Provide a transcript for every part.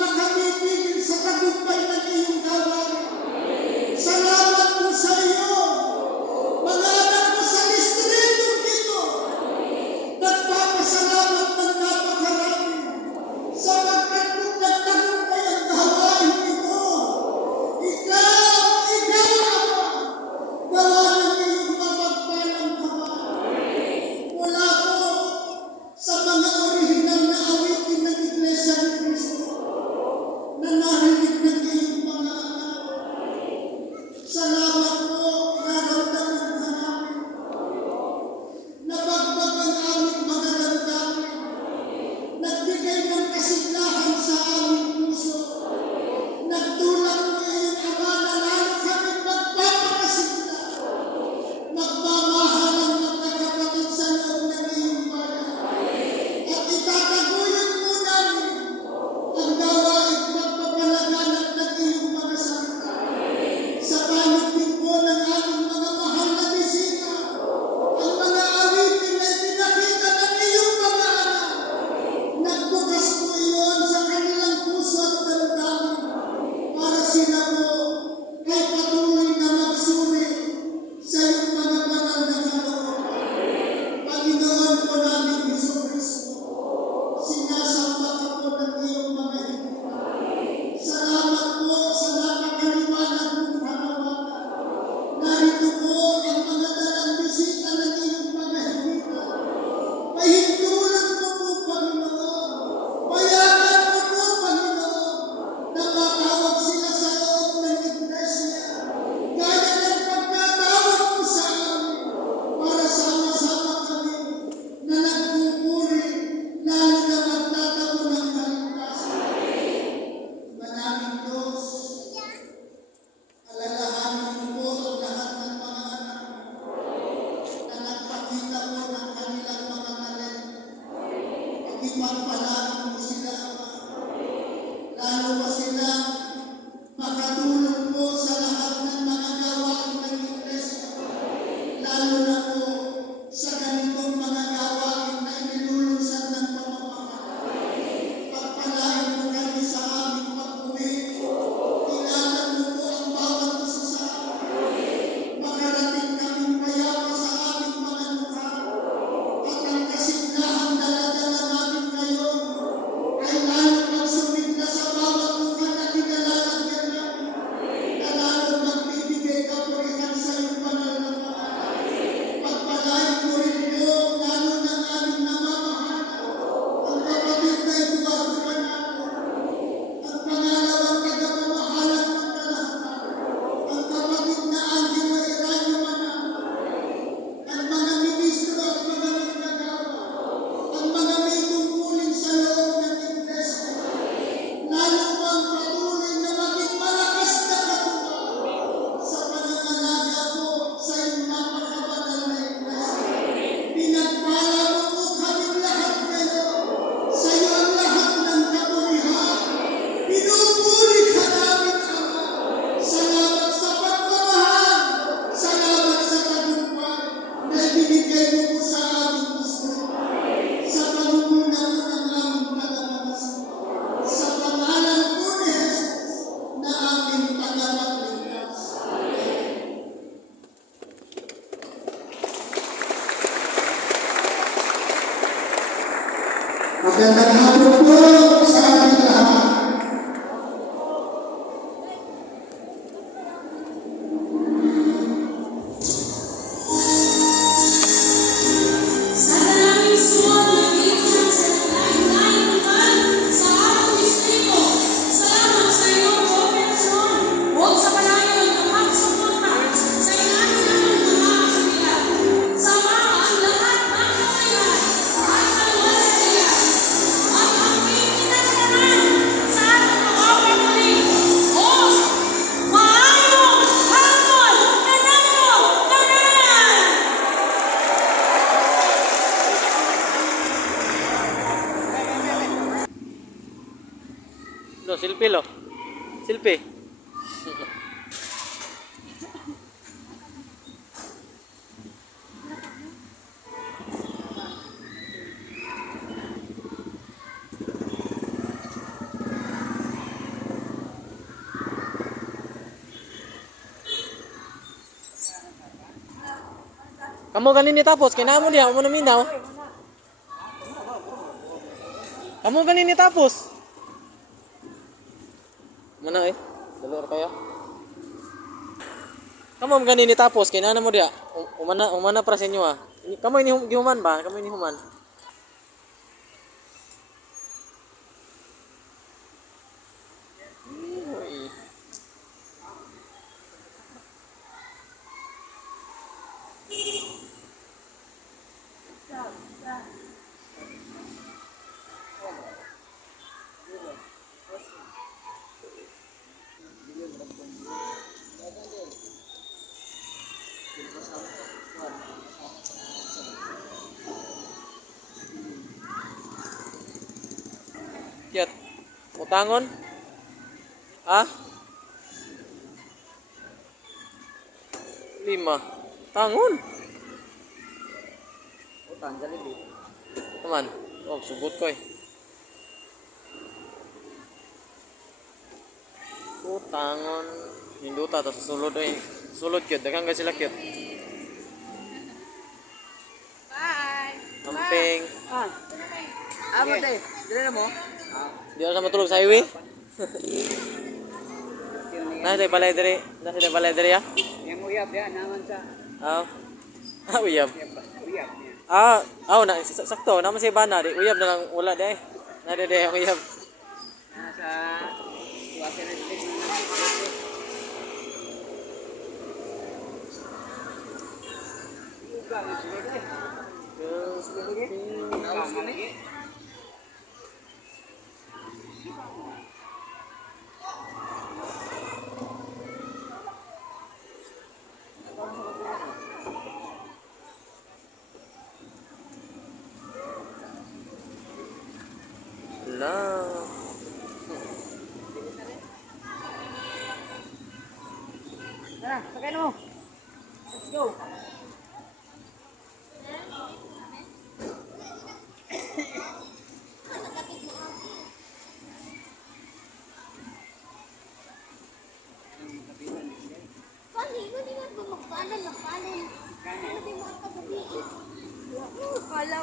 na kami tigil sa tagumpay ng iyong gawain. Salamat po sa iyo. Mga anak ko sa distritong ito, nagpapasalamat ng napakarami sapagkat kung nagtagumpay ang gawain ito, ikaw, Ama, gawa ng iyong mapagpalang kamay. Mula po sa mga orihinal na awitin ng Iglesia ni Cristo na narinig ng iyong mga anak. Salamat po, naramdaman ka namin. Nabagbag ang aming mga damdamin. Nagbigay ng kasiglahan sa aming puso. Nagtulak mo iyong Ama na lalo kami magpapakasigla. Magmamahal ang magkakapatid sa loob ng iyong bayan. At itataguyod mo namin ang gawain pagpapalaganap ng iyong mga salita. Sa paligid po ng aming mga mahal na bisita, ang mga awitin na ipinakita ng iyong mga anak, nagbukas po iyon sa kanilang puso at damdamin para sila po ay patuloy na magsuri sa iyong mga banal na kalooban. Panginoon po namin Jesucristo, sinasamba ka po ng iyong mga higit. Salamat po sa napakaliwanag mong panawagan. Narito po ang mga dalang bisita ng iyong mga higit. Pahintulot mo po, Panginoon. Payagan mo po, Panginoon, na matawag sila sa loob ng Iglesia. Gaya ng pagkatawag mo sa amin para sama-sama kami na nagpupuri, lalo na magtatago ng kaligtasan. Manaming Diyos, alalahanin mo po ang lahat ng mga anak na nagpakita mo ng kanilang mga talento. Pagpapalain mo sila, Ama. Lalo pa sila makatulong po sa lahat ng mga gawain ng Iglesia. Lalo na po sa ganitong mga gawain na inilulunsad ng pamamahala. Pagpalain mo kami sa aming pag-uwi. Ingatan mo po ang bawat isa sa amin. Makarating kaming payapa sa aming mga lugar. At ang kasiglahan dala-dala namin ngayon ay lalo magsumigla sa bawat lugar na kinalalagyan namin. Na lalo magbibigay kapurihan sa iyong banal na pangalan. Pagpalain mo rin niyo lalo ng aming namamahala. Ang kapatid na Eduardo Manalo, ang pangalawang tagapamahalan ng kalahatan, ang kapatid na Angelo Eraño Manalo, ang mga ministro at mga manggagawa, ang mga may tungkulin sa loob ng Iglesia, lalo pa ang patuloy na maging malakas na katuwang sa pangangalaga po sa iyong napakabanal na Iglesia. Pinagpala mo po kaming lahat ngayon. Sa iyo ang lahat ng kapurihan. Pinupuri ka namin, Ama. Salamat sa pagmamahal. Salamat sa tagumpay na ibinigay mo po sa aming gusto. Sa pangunguna mo ng aming tagapamasid. Sa pangalan po ni Jesus na aming tagapagligtas. Magandang hapon po sa ating lahat. Sa dalangin suwag ng Iglesia sa lain-lain sa ating distrito. Salamat sa iyong kooperasyon o sa panayon ng pagsuporta sa ilalim ng mga aktibidad. Sama ang lahat ng kabayan at ang walatiya at ang pinagsasaran sa ating mga pagmuli. O maayong hapon na nato tanan! Lo, silpi lo. Silpi. Amo ganin ni tapos kay namo diha mo na minaw. Amo ganin ni tapos. Mana eh? Dalor kayo. Kamu ganin ni tapos kay namo diha. Umana para sa inyo ah. Kamu ini human ba? Kamu ini human. Kiat. Utangon? Ah? 5. Tangon. Utang jali di. Teman. Oh, subut koy. Utangon. Hinduta ta sa sulod eh. Sulod kyut, daghang ka sila kyut. Bye. Amping. Amo te, dire na mo? Di na matulog sa highway. Nasa balay diri. Nasa balay diri ya. Yang uyab ya naman sa Ah. Ah, uyab. uyab niya. Ah, na sakto naman si Bana di uyab na lang wala di. Nade di ang uyab. Nasa water estate na. Uga ang sulod eh. Nawas kami. La. Tara, sakay mo. Let's go. Hindi nga magpaalan. Ano di mo ang kagabi? Wala.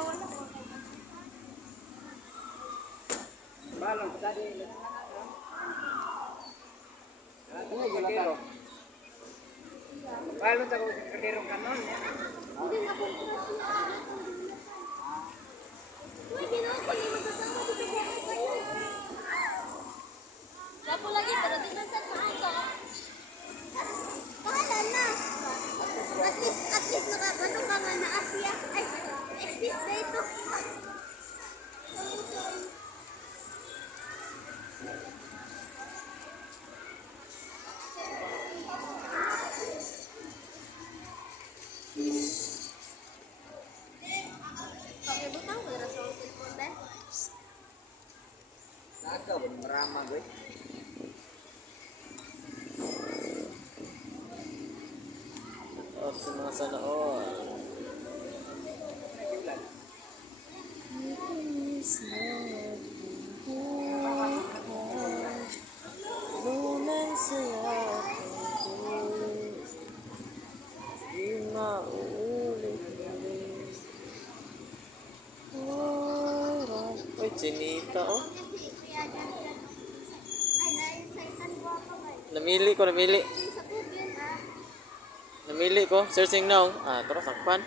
Balon tadi. Ano kadero? Balon ta ko kadero kanon. Hindi nga po Pwede na ako hindi magkasama dito sa kayo. Gapo lagi, pero di na sa maaga. Bahala na. At least nakakano ka nga na Asia. Ay, exist na ito. Pakibutang ko na sa cellphone dahil. Nakaw marama gue. Oh, sa mga sana all. Lunan saya di maulit. Uy, chinita oh. Ay, na-excited ko ako ba? Namili ko. Sa tubig, ah. Namili ko. Searching now. Ah, tara sakpan.